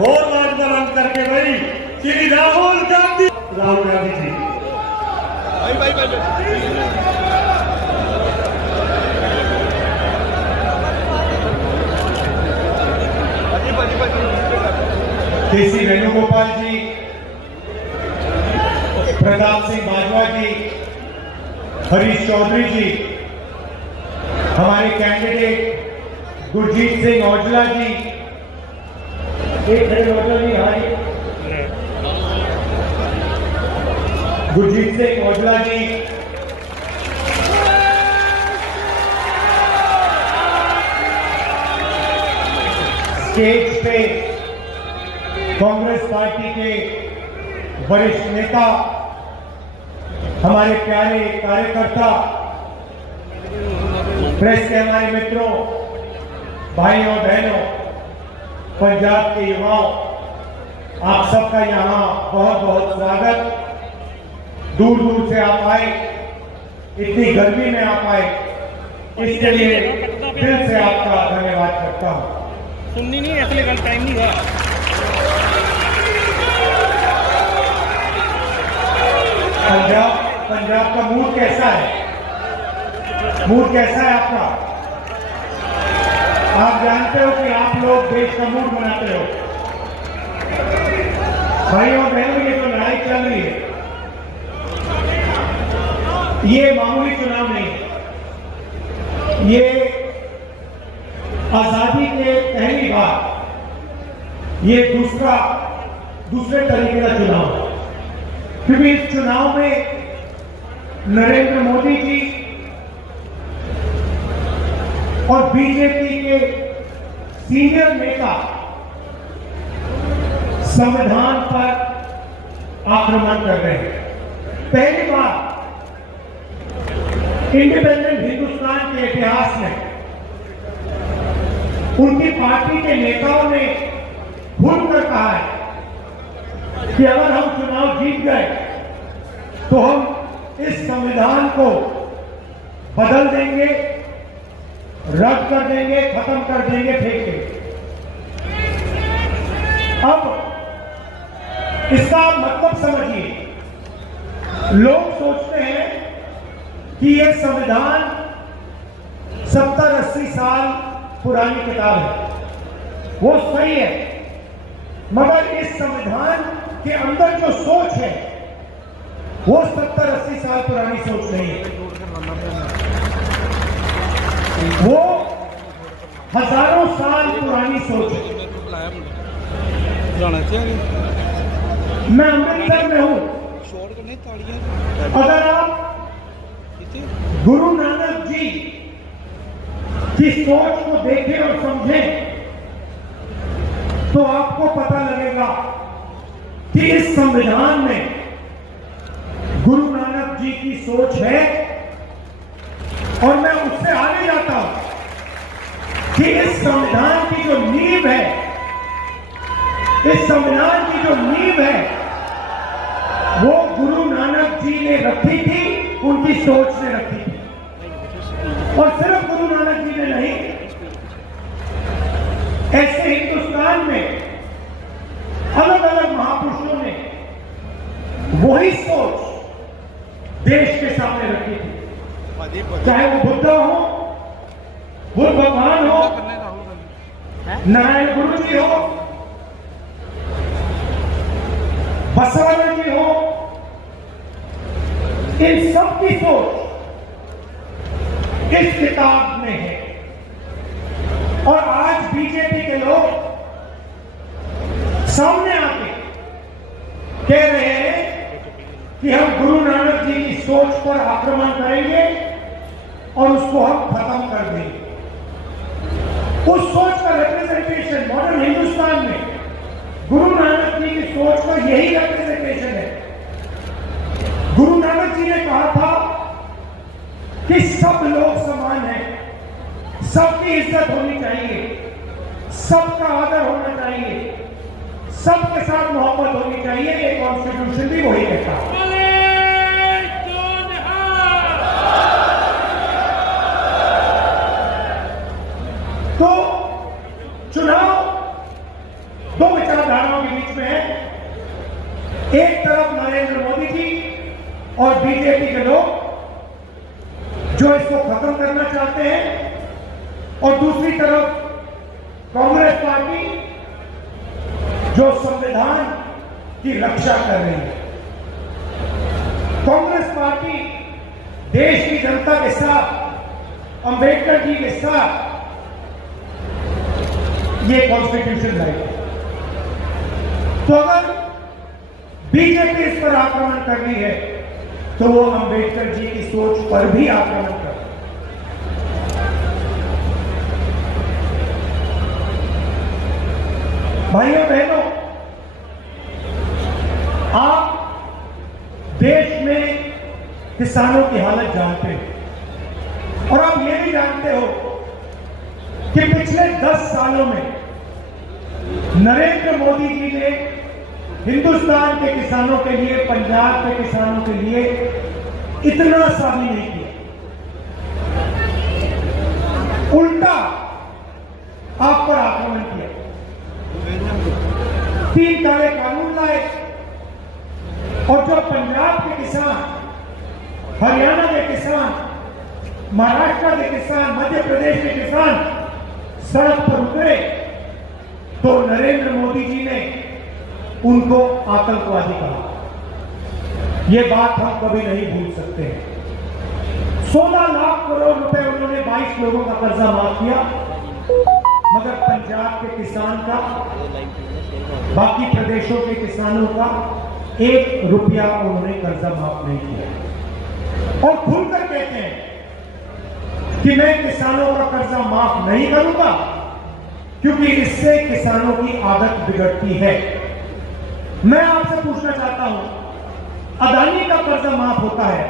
और वाग्दान करके भाई श्री राहुल गांधी जी केसी वेणुगोपाल जी, प्रताप सिंह बाजवा जी, हरीश चौधरी जी, हमारे कैंडिडेट गुरजीत सिंह औजला जी, एक औजला जी हमारी गुरजीत सिंह औजला जी, स्टेज पे कांग्रेस पार्टी के वरिष्ठ नेता, हमारे प्यारे कार्यकर्ता, प्रेस के हमारे मित्रों, भाइयों बहनों, पंजाब के युवाओं, आप सबका यहाँ बहुत बहुत स्वागत। दूर दूर से आप आए, इतनी गर्मी में आप आए, इसके लिए दिल से आपका धन्यवाद करता हूँ। सुननी नहीं इसलिए टाइम नहीं हुआ। पंजाब का मूड कैसा है? मूड कैसा है आपका? आप जानते हो कि आप लोग देश का मूड बनाते हो। भाइयों बहनों, ये जो लड़ाई चल रही है, ये मामूली चुनाव नहीं है। ये आजादी के पहली बार ये दूसरे तरीके का चुनाव है, क्योंकि इस चुनाव में नरेंद्र मोदी जी और बीजेपी के सीनियर नेता संविधान पर आक्रमण कर रहे हैं। पहली बार इंडिपेंडेंट हिंदुस्तान के इतिहास में उनकी पार्टी के नेताओं ने खुलकर कहा है कि अगर हम चुनाव जीत गए तो हम इस संविधान को बदल देंगे, रद्द कर देंगे, खत्म कर देंगे, फेंक देंगे। अब इसका मतलब समझिए, लोग सोचते हैं कि यह संविधान 70-80 साल पुरानी किताब है। वो सही है, मगर इस संविधान के अंदर जो सोच है वो 70-80 साल पुरानी सोच नहीं है, वो हजारों साल पुरानी सोच है। मैं अमृतसर में हूं। अगर आप गुरु नानक जी की सोच को देखें और समझें तो आपको पता लगेगा कि इस संविधान में गुरु नानक जी की सोच है। और मैं उससे आगे जाता हूं कि इस संविधान की जो नींव है, इस संविधान की जो नींव है वो गुरु नानक जी ने रखी थी, उनकी सोच ने रखी थी। और सिर्फ गुरु नानक जी ने नहीं, ऐसे हिंदुस्तान में अलग अलग महापुरुषों ने वही सोच देश के सामने रखी थी। चाहे वो बुद्ध हो, बुद्ध भगवान हो, नारायण गुरु जी हो, बसवानंद जी हो, इन सब की सोच इस किताब में है। और आज बीजेपी के लोग सामने आके कह रहे हैं कि हम गुरु नानक जी की सोच पर आक्रमण करेंगे और उसको हम खत्म कर देंगे। उस सोच का रिप्रेजेंटेशन मॉडर्न हिंदुस्तान में गुरु नानक जी की सोच का यही रिप्रेजेंटेशन है। गुरु नानक जी ने कहा था कि सब लोग समान हैं, सबकी इज्जत होनी चाहिए, सबका आदर होना चाहिए, सबके साथ मोहब्बत होनी चाहिए। ये कॉन्स्टिट्यूशन भी वही कहता है। तो चुनाव दो विचारधारा में है। एक तरफ नरेंद्र मोदी जी और बीजेपी के लोग जो इसको खत्म करना चाहते हैं, और दूसरी तरफ कांग्रेस पार्टी जो संविधान की रक्षा कर रही है। कांग्रेस पार्टी देश की जनता के साथ, अंबेडकर जी के साथ ये कॉन्स्टिट्यूशन लाई है। तो अगर बीजेपी इस पर आक्रमण कर रही है तो वो अंबेडकर जी की सोच पर भी आक्रमण कर रही है। भाइयों बहनों, आप देश में किसानों की हालत जानते हैं और आप ये भी जानते हो कि पिछले 10 सालों में नरेंद्र मोदी जी ने हिंदुस्तान के किसानों के लिए, पंजाब के किसानों के लिए इतना सा भी नहीं किया। उल्टा आप पर आक्रमण किया। 3 काले कानून लाए और जो पंजाब के किसान, हरियाणा के किसान, महाराष्ट्र के किसान, मध्य प्रदेश के किसान सड़क पर उतरे तो नरेंद्र मोदी जी ने उनको आतंकवादी कहा। यह बात हम कभी नहीं भूल सकते हैं। 16 लाख करोड़ रुपए उन्होंने 22 लोगों का कर्जा माफ किया, मगर पंजाब के किसान का, बाकी प्रदेशों के किसानों का 1 रुपया उन्होंने कर्जा माफ नहीं किया। और खुलकर कहते हैं कि मैं किसानों का कर्जा माफ नहीं करूंगा क्योंकि इससे किसानों की आदत बिगड़ती है। मैं आपसे पूछना चाहता हूं, अदानी का कर्जा माफ होता है,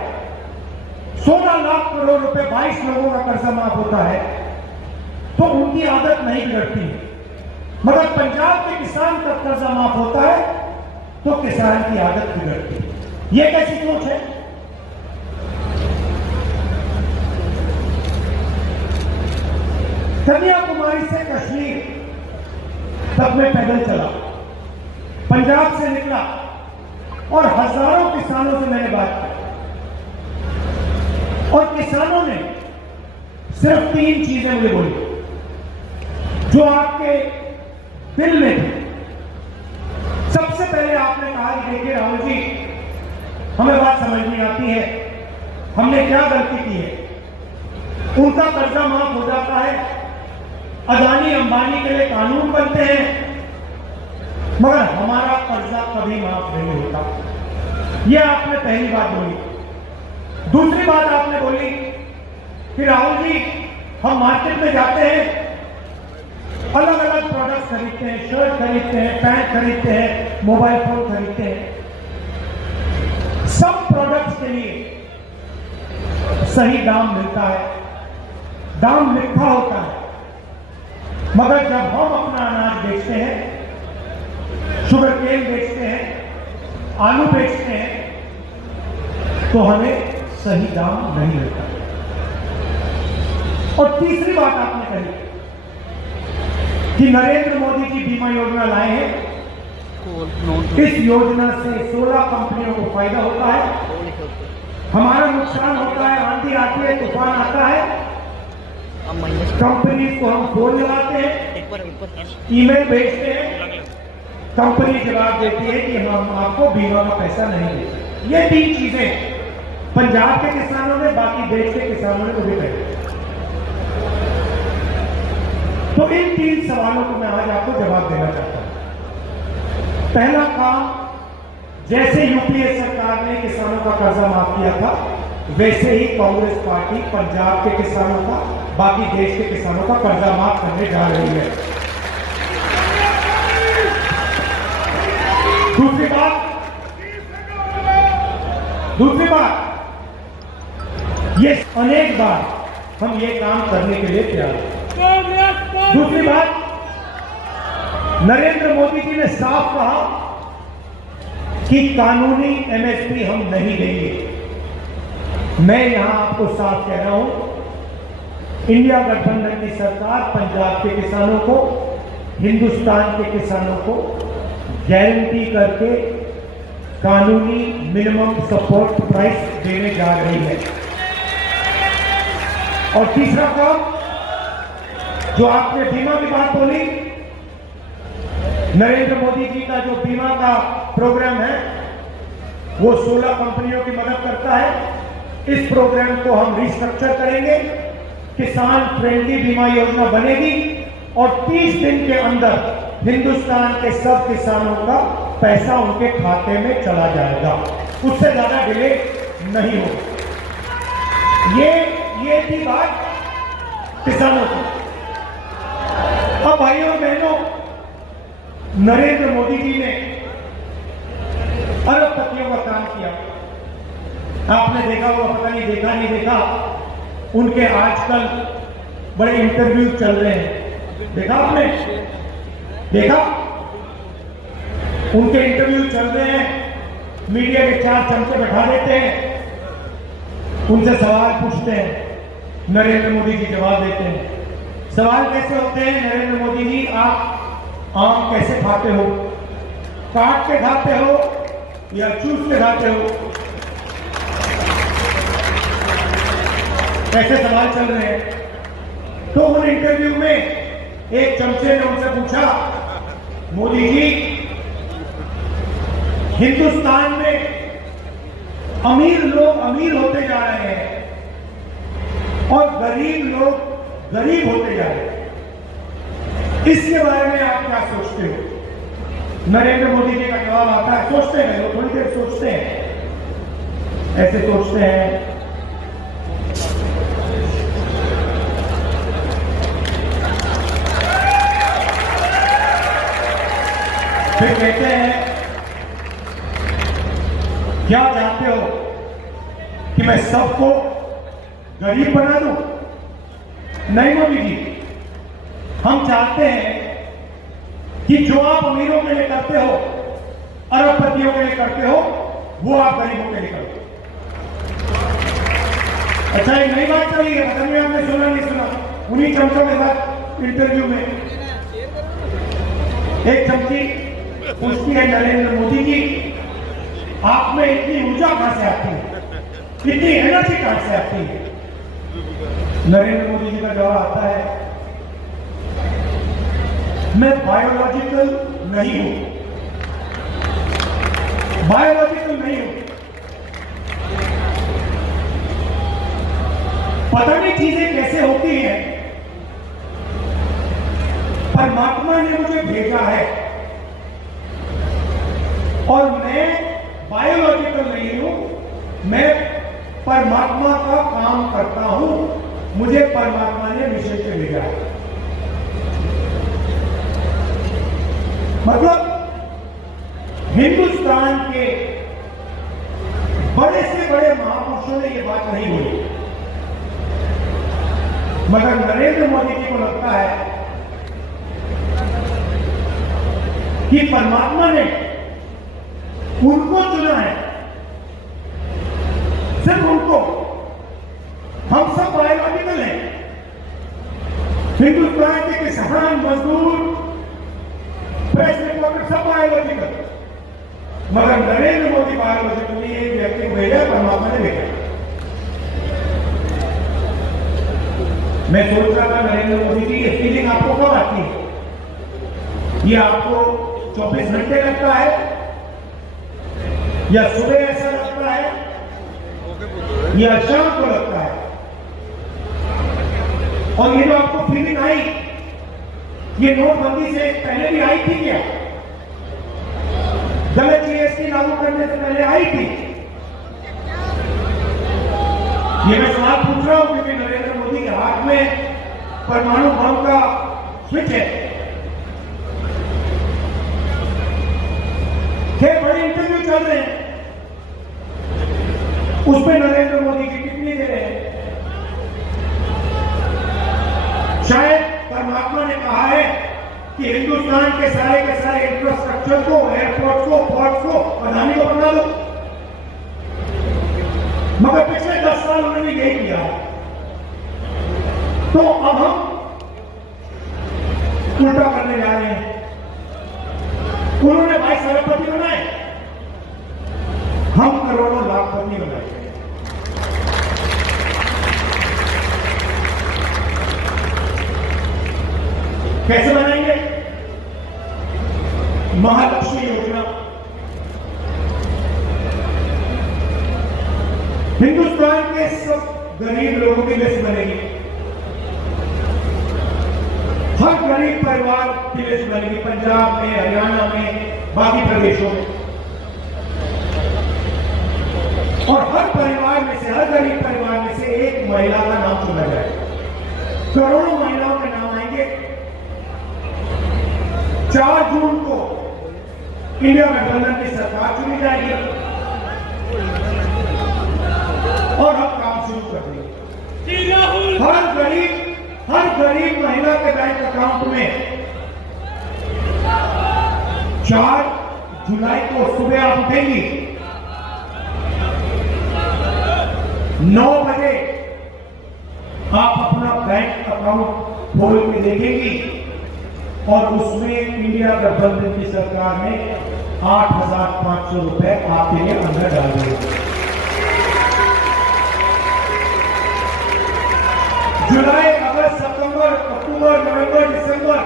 16 लाख करोड़ रुपए 22 लोगों का कर्जा माफ होता है, तो उनकी आदत नहीं बिगड़ती है, मगर पंजाब के किसान का कर्जा माफ होता है तो किसान की आदत बिगड़ती है। यह कैसी सोच है? कन्याकुमारी से कश्मीर तक में पैदल चला, पंजाब से निकला और हजारों किसानों से मैंने बात की, और किसानों ने सिर्फ 3 चीजें मुझे बोली जो आपके दिल में थी। सबसे पहले आपने कहा कि देखिए राहुल जी, हमें बात समझ नहीं आती है, हमने क्या गलती की है। उनका कर्जा माफ हो जाता है, अदानी अंबानी के लिए कानून बनते हैं, मगर हमारा कर्जा कभी माफ नहीं होता। यह आपने पहली बात बोली। दूसरी बात आपने बोली कि राहुल जी, हम मार्केट में जाते हैं, अलग अलग प्रोडक्ट्स खरीदते हैं, शर्ट खरीदते हैं, पैंट खरीदते हैं, मोबाइल फोन खरीदते हैं, सब प्रोडक्ट्स के लिए सही दाम मिलता है, दाम लिखा होता है, मगर जब हम अपना अनाज बेचते हैं, शुगर केन बेचते हैं, आलू बेचते हैं, तो हमें सही दाम नहीं मिलता। और तीसरी बात आपने कही कि नरेंद्र मोदी जी बीमा योजना लाए हैं, इस योजना से 16 कंपनियों को फायदा होता है, हमारा नुकसान होता है, आंधी आती है, तूफान आता है, कंपनी को हम फोन लगाते हैं, ईमेल भेजते हैं, कंपनी जवाब देती है कि हम आपको बीमा का पैसा नहीं देते। ये 3 चीजें पंजाब के किसानों ने, बाकी देश के किसानों ने मुझे कही। तो इन 3 सवालों को मैं आज आपको जवाब देना चाहता हूं। पहला काम, जैसे यूपीए सरकार ने किसानों का कर्जा माफ किया था, वैसे ही कांग्रेस पार्टी पंजाब के किसानों का, बाकी देश के किसानों का कर्जा माफ करने जा रही है। दूसरी बात, ये अनेक बार हम ये काम करने के लिए तैयार हैं। दूसरी बात, नरेंद्र मोदी जी ने साफ कहा कि कानूनी एमएसपी हम नहीं देंगे। मैं यहां आपको साफ कह रहा हूं, इंडिया गठबंधन की सरकार पंजाब के किसानों को, हिंदुस्तान के किसानों को गारंटी करके कानूनी मिनिमम सपोर्ट प्राइस देने जा रही है। और तीसरा काम, जो आपने बीमा की बात बोली, नरेंद्र मोदी जी का जो बीमा का प्रोग्राम है वो 16 कंपनियों की मदद करता है। इस प्रोग्राम को हम रिस्ट्रक्चर करेंगे, किसान फ्रेंडली बीमा योजना बनेगी और 30 दिन के अंदर हिंदुस्तान के सब किसानों का पैसा उनके खाते में चला जाएगा। उससे ज्यादा डिले नहीं होगा। ये थी बात किसानों की। अब भाइयों और बहनों, नरेंद्र मोदी जी ने अरबपतियों का काम किया। आपने देखा होगा, पता नहीं देखा नहीं देखा, उनके आजकल बड़े इंटरव्यू चल रहे हैं। देखा आपने? देखा? उनके इंटरव्यू चल रहे हैं, मीडिया के 4 चमचे बैठा देते हैं, उनसे सवाल पूछते हैं, नरेंद्र मोदी जी जवाब देते हैं। सवाल कैसे होते हैं? नरेंद्र मोदी जी, आप आम कैसे खाते हो? काट के खाते हो या चूस के खाते हो? ऐसे सवाल चल रहे हैं। तो उन इंटरव्यू में एक चमचे ने उनसे पूछा, मोदी जी, हिंदुस्तान में अमीर लोग अमीर होते जा रहे हैं और गरीब लोग गरीब होते जा रहे हैं, इसके बारे में आप क्या सोचते हो? नरेंद्र मोदी जी का जवाब आता है, सोचते हैं, वो थोड़ी देर सोचते हैं, ऐसे सोचते हैं, फिर कहते हैं, क्या चाहते हो कि मैं सबको गरीब बना दूं? नहीं मोदी जी, हम चाहते हैं कि जो आप अमीरों के लिए करते हो, अरबपतियों के लिए करते हो, वो आप गरीबों के लिए करो। अच्छा, एक नई बात चली है, पता नहीं आपने सुना नहीं सुना, उन्हीं चमचों के साथ इंटरव्यू में एक चमची पूछती है, नरेंद्र मोदी जी, आप में इतनी ऊर्जा कहां से आती है, इतनी एनर्जी कहां से आती है? नरेंद्र मोदी जी का जवाब आता है, मैं बायोलॉजिकल नहीं हूं, बायोलॉजिकल नहीं हूं, पता नहीं चीजें कैसे होती हैं, परमात्मा ने मुझे भेजा है और मैं बायोलॉजिकल नहीं हूं, मैं परमात्मा का काम करता हूं, मुझे परमात्मा ने मिशन से भेजा है। मतलब हिंदुस्तान के बड़े से बड़े महापुरुषों ने यह बात नहीं बोली, मगर नरेंद्र मोदी जी को लगता है कि परमात्मा ने उनको चुना है, सिर्फ उनको। हम सब बायोलॉजिकल हैं, हिंदुस्तान के किसान, मजदूर, प्रेस रिपोर्टर सब बायोलॉजिकल, मगर नरेंद्र मोदी बायोलॉजिकल नहीं, एक व्यक्ति को भेजा, परमात्मा ने भेजा। मैं सोच रहा था, नरेंद्र मोदी जी की फीलिंग आपको कब आती है? ये आपको 24 घंटे लगता है या सुबह ऐसा लगता है या शाम को लगता है? और ये जो आपको फीलिंग आई, ये नोटबंदी से पहले भी आई थी क्या? गलत जीएसटी लागू करने से पहले आई थी? ये मैं सवाल पूछ रहा हूं क्योंकि नरेंद्र मोदी के हाथ में परमाणु बम का स्विच है। बड़े इंटरव्यू चल रहे हैं, उसमें नरेंद्र मोदी की टिप्पणी दे रहे हैं। शायद परमात्मा ने कहा है कि हिंदुस्तान के सारे इंफ्रास्ट्रक्चर को, एयरपोर्ट को, पोर्ट को, अदानी को बना दो, मगर पिछले 10 साल उन्होंने यही किया। तो अब हम उल्टा करने जा रहे हैं। उन्होंने 22 हम करोड़ों लाखपति बनाएंगे। कैसे बनाएंगे? महालक्ष्मी योजना, हिंदुस्तान के सब गरीब लोगों की लिस्ट बनेगी, हर गरीब परिवार की लिस्ट बनेगी, पंजाब में, हरियाणा में, बाकी प्रदेशों में, और हर परिवार में से, हर गरीब परिवार में से एक महिला का नाम चुना जाएगा। करोड़ों महिलाओं के नाम आएंगे। 4 जून को इंडिया गठबंधन की सरकार चुनी जाएगी और हम काम शुरू कर देंगे। हर गरीब महिला के बैंक अकाउंट में 4 जुलाई को सुबह आप उठेंगी, 9 बजे आप अपना बैंक अकाउंट खोल के देखेंगी और उसमें इंडिया गठबंधन की सरकार ने 8,500 रुपए आपके लिए अंदर डाल दिए। जुलाई, अगस्त, सितंबर, अक्टूबर, नवंबर, दिसंबर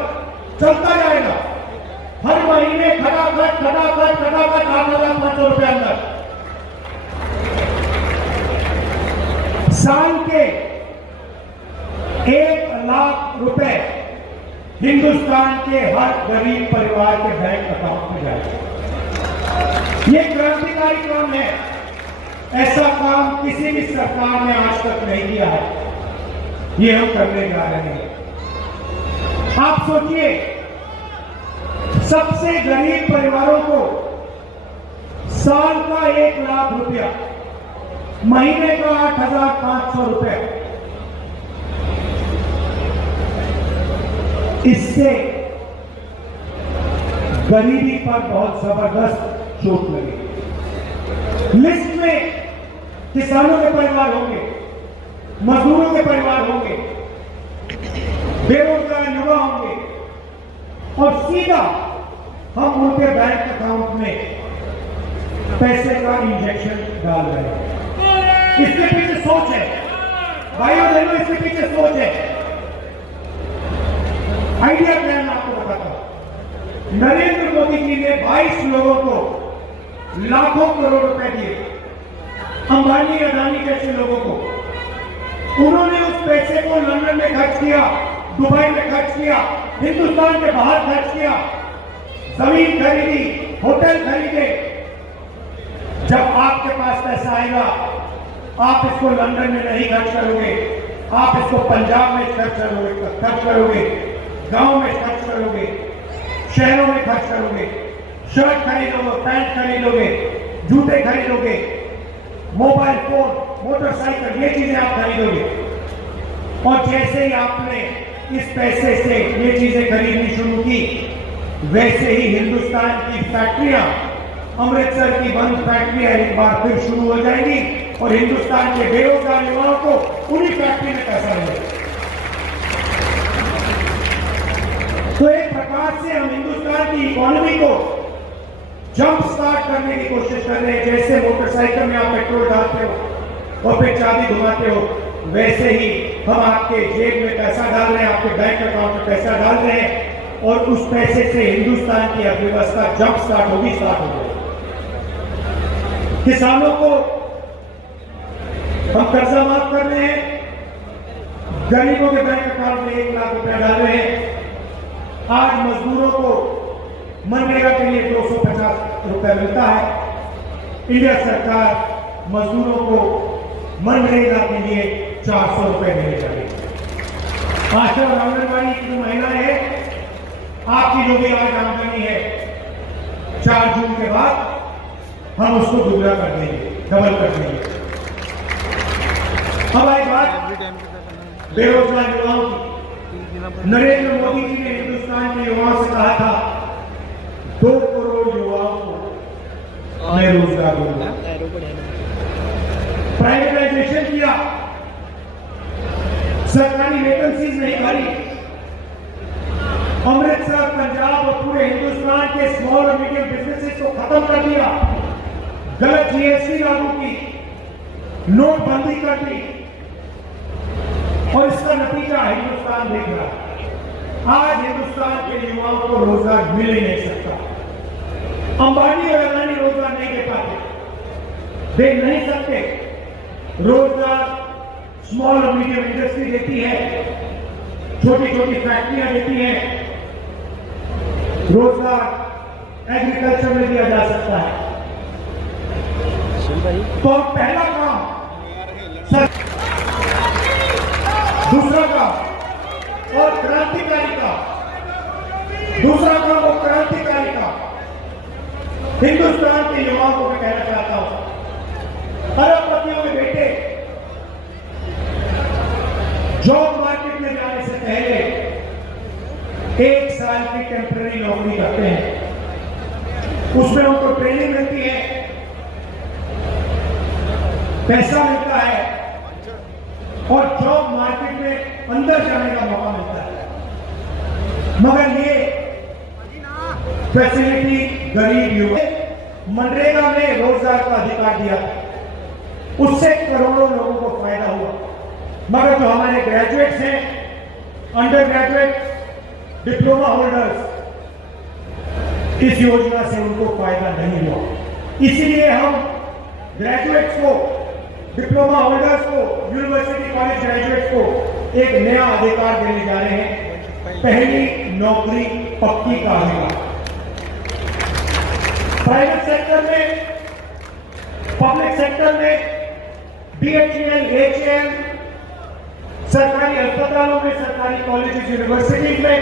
चलता जाएगा। हर महीने खटाखट 8,500 रुपए अंदर। साल के 1 लाख रुपए हिंदुस्तान के हर गरीब परिवार के बैंक अकाउंट में जाएगा। ये क्रांतिकारी काम है। ऐसा काम किसी भी सरकार ने आज तक नहीं किया है। ये हम करने जा रहे हैं। आप सोचिए, सबसे गरीब परिवारों को साल का 1 लाख रुपया, महीने का 8,500 रुपए, इससे गरीबी पर बहुत जबरदस्त चोट लगी। लिस्ट में किसानों के परिवार होंगे, मजदूरों के परिवार होंगे, बेरोजगार युवा होंगे और सीधा हम उनके बैंक अकाउंट में पैसे का इंजेक्शन डाल रहे हैं। इसके पीछे सोच है भाइयों बहनों, इसके पीछे सोच है। आइडिया क्या है मैं आपको बताता हूं। नरेंद्र मोदी जी ने 22 लोगों को लाखों करोड़ रुपए दिए, अंबानी अदानी जैसे लोगों को। उन्होंने उस पैसे को लंदन में खर्च किया, दुबई में खर्च किया, हिंदुस्तान के बाहर खर्च किया, जमीन खरीदी, होटल खरीदे। जब आपके पास पैसा आएगा, आप इसको लंदन में नहीं खर्च करोगे, आप इसको पंजाब में खर्च करोगे, गांव में खर्च करोगे, शहरों में खर्च करोगे, शर्ट खरीदोगे, पैंट खरीदोगे, जूते खरीदोगे, मोबाइल फोन, मोटरसाइकिल, ये चीजें आप खरीदोगे। और जैसे ही आपने इस पैसे से ये चीजें खरीदनी शुरू की, वैसे ही हिंदुस्तान की फैक्ट्रियां, अमृतसर की बंद फैक्ट्रियां एक बार फिर शुरू हो जाएंगी और हिंदुस्तान के बेरोजगार युवाओं को उन्हीं फैक्ट्री में पैसा मिलेगा। तो एक प्रकार से हम हिंदुस्तान की इकोनॉमी को जंप स्टार्ट करने की कोशिश कर रहे हैं। जैसे मोटरसाइकिल में आप पेट्रोल डालते हो और फिर चाबी घुमाते हो, वैसे ही हम आपके जेब में पैसा डाल रहे हैं, आपके बैंक अकाउंट में पैसा डाल रहे हैं और उस पैसे से हिंदुस्तान की अर्थव्यवस्था जंप स्टार्ट होगी। किसानों को हम कर्जा माफ कर रहे हैं, गरीबों के बैंक अकाउंट में 1 लाख रुपया डाल रहे हैं। आज मजदूरों को मनरेगा के लिए 250 रुपए मिलता है। इंडिया सरकार मजदूरों को मनरेगा के लिए 400 रुपए देने चाहिए। आशा और आंगनबाड़ी की जो महिलाएं हैं, आपकी जो भी आज आमदनी है, 4 जून के बाद हम उसको दुगना कर देंगे, डबल कर देंगे। अब आई बात बेरोजगार युवाओं की। नरेंद्र मोदी जी ने हिंदुस्तान के युवाओं से कहा था 2 करोड़ युवाओं को मैं रोजगार दूंगा। प्राइवेटाइजेशन किया, सरकारी वैकेंसीज नहीं भरी, अमृतसर, पंजाब और पूरे हिंदुस्तान के स्मॉल और मीडियम बिजनेसेस को खत्म कर दिया, गलत जीएसटी लागू की, नोटबंदी कर दी, और इसका नतीजा हिंदुस्तान देख रहा है। आज हिंदुस्तान के युवाओं को रोजगार मिल ही नहीं सकता। अंबानी और अदानी रोजगार नहीं दे पाते, दे नहीं सकते। रोजगार स्मॉल और मीडियम इंडस्ट्री देती है, छोटी छोटी फैक्ट्रियां देती हैं। रोजगार एग्रीकल्चर में दिया जा सकता है। तो अब पहला काम सर, दूसरा काम और क्रांतिकारी का, दूसरा काम और क्रांतिकारी का हिंदुस्तान के युवाओं को मैं कहना चाहता हूं, अरबपतियों के बेटे जॉब मार्केट में जाने से पहले 1 साल की टेम्पररी नौकरी करते हैं। उसमें उनको ट्रेनिंग मिलती है, पैसा मिलता है और जॉब मार्केट में अंदर जाने का मौका मिलता है। मगर ये फैसिलिटी गरीब युवा, मनरेगा में रोजगार का अधिकार दिया, उससे करोड़ों लोगों को फायदा हुआ। मगर जो हमारे ग्रेजुएट्स हैं, अंडर ग्रेजुएट, डिप्लोमा होल्डर्स, इस योजना से उनको फायदा नहीं हुआ। इसीलिए हम ग्रेजुएट्स को, डिप्लोमा होल्डर्स को, यूनिवर्सिटी कॉलेज ग्रेजुएट्स को एक नया अधिकार देने जा रहे हैं, पहली नौकरी पक्की का अधिकार। प्राइवेट सेक्टर में, पब्लिक सेक्टर में, बीएचईएल, एचईएल, सरकारी अस्पतालों में, सरकारी कॉलेज यूनिवर्सिटीज में,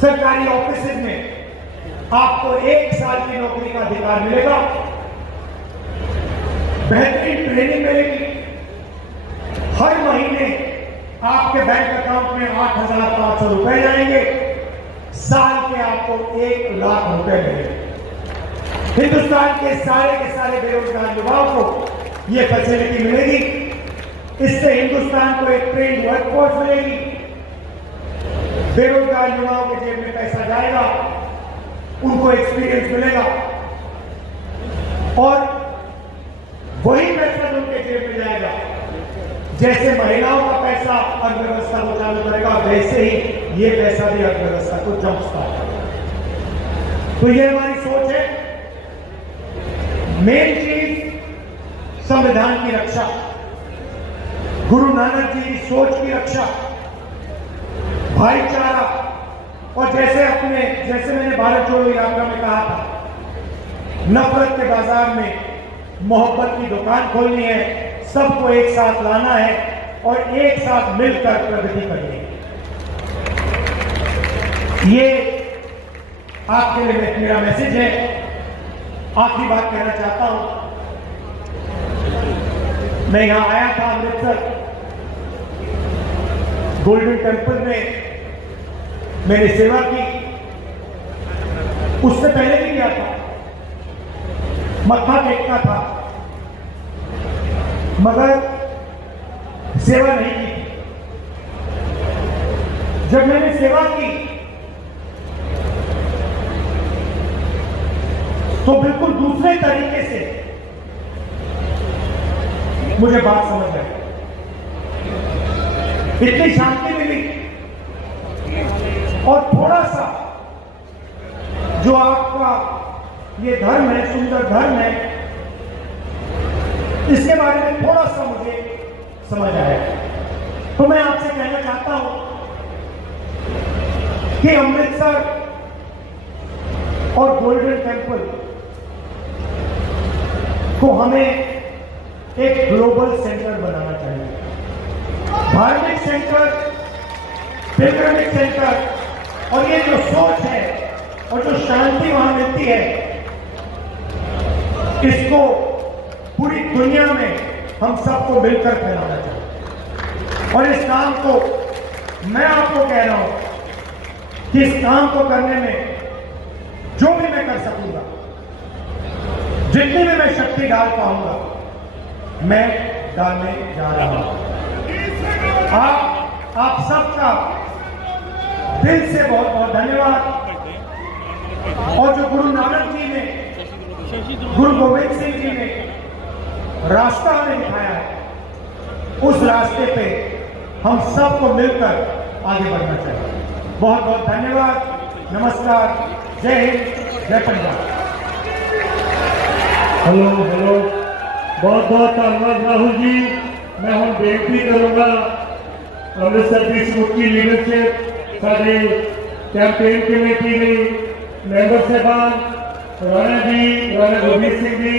सरकारी ऑफिस में आपको 1 साल की नौकरी का अधिकार मिलेगा, बेहतरीन ट्रेनिंग मिलेगी। हर महीने आपके बैंक अकाउंट में 8,500 रुपए जाएंगे, साल के आपको 1 लाख रुपए मिलेंगे। हिंदुस्तान के सारे बेरोजगार युवाओं को यह फैसिलिटी मिलेगी। इससे हिंदुस्तान को एक ट्रेंड वर्कफोर्स मिलेगी। बेरोजगार युवाओं के जेब में पैसा जाएगा, उनको एक्सपीरियंस मिलेगा और वही पैसा उनके जेब में जाएगा। जैसे महिलाओं का पैसा अर्थव्यवस्था को चालू करेगा, वैसे ही ये पैसा भी अर्थव्यवस्था को जंप स्टार्ट करेगा। तो ये हमारी सोच है। मेन चीज संविधान की रक्षा, गुरु नानक जी की सोच की रक्षा, भाईचारा, और जैसे मैंने भारत जोड़ो यात्रा में कहा था, नफरत के बाजार में मोहब्बत की दुकान खोलनी है, सबको एक साथ लाना है और एक साथ मिलकर प्रगति करनी है। ये आपके लिए मेरा मैसेज है। आखिरी बात कहना चाहता हूं, मैं यहां आया था अमृतसर, गोल्डन टेम्पल में मैंने सेवा की। उससे पहले भी गया था, मत्था टेकना था, मगर सेवा नहीं की। जब मैंने सेवा की तो बिल्कुल दूसरे तरीके से मुझे बात समझ आई, इतनी शांति मिली और थोड़ा सा जो आपका ये धर्म है, सुंदर धर्म है, इसके बारे में थोड़ा सा मुझे समझ आया। तो मैं आपसे कहना चाहता हूं कि अमृतसर और गोल्डन टेम्पल को हमें एक ग्लोबल सेंटर बनाना चाहिए। धार्मिक सेंटर, पिलग्रिमेज सेंटर, और ये जो सोच है और जो शांति वहां मिलती है, इसको पूरी दुनिया में हम सबको मिलकर फैलाना चाहिए। और इस काम को मैं आपको कह रहा हूं कि इस काम को करने में जो भी मैं कर सकूंगा, जितनी भी मैं शक्ति डाल पाऊंगा, मैं डालने जा रहा हूं। आप सबका दिल से बहुत बहुत धन्यवाद। और जो गुरु नानक जी ने, गुरु गोविंद सिंह उस रास्ते पे हम सबको मिलकर आगे बढ़ना चाहिए। बहुत बहुत धन्यवाद, नमस्कार, जय हिंद, जय पंजाब। हेलो हेलो, बहुत बहुत धन्यवाद राहुल जी। मैं हम बेनती करूंगा अमृतसर की समूची लीडरशिप, साढ़े कैंपेन कमेटी ने मैंबर साहबान राणा जी, राणा गुरमीत सिंह जी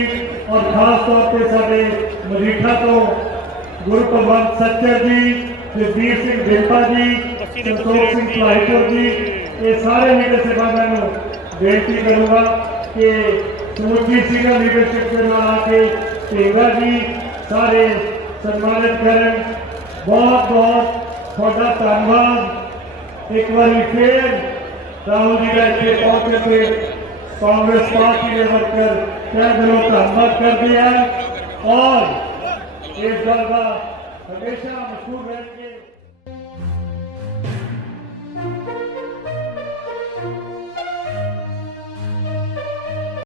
और खास तौर पर साढ़े मजीठा तो गुरु भगवंत सच्चर जी, जसवीर सिंह दिलपा जी, संतोष सिंह पलाहीपुर जी, ये सारे लीडर साहबान बेनती करूंगा कि समूची सीनियर लीडरशिप के नाल आके ढेंगा जी सारे सम्मानित करें। बहुत बहुत थोड़ा धन्यवाद। एक बार फिर राहुल जी का इतने पहुंचे थे, कांग्रेस पार्टी ने वर्कर क्या दिलों धन्यवाद कर दिया और इस दल का हमेशा मशहूर रहेंगे।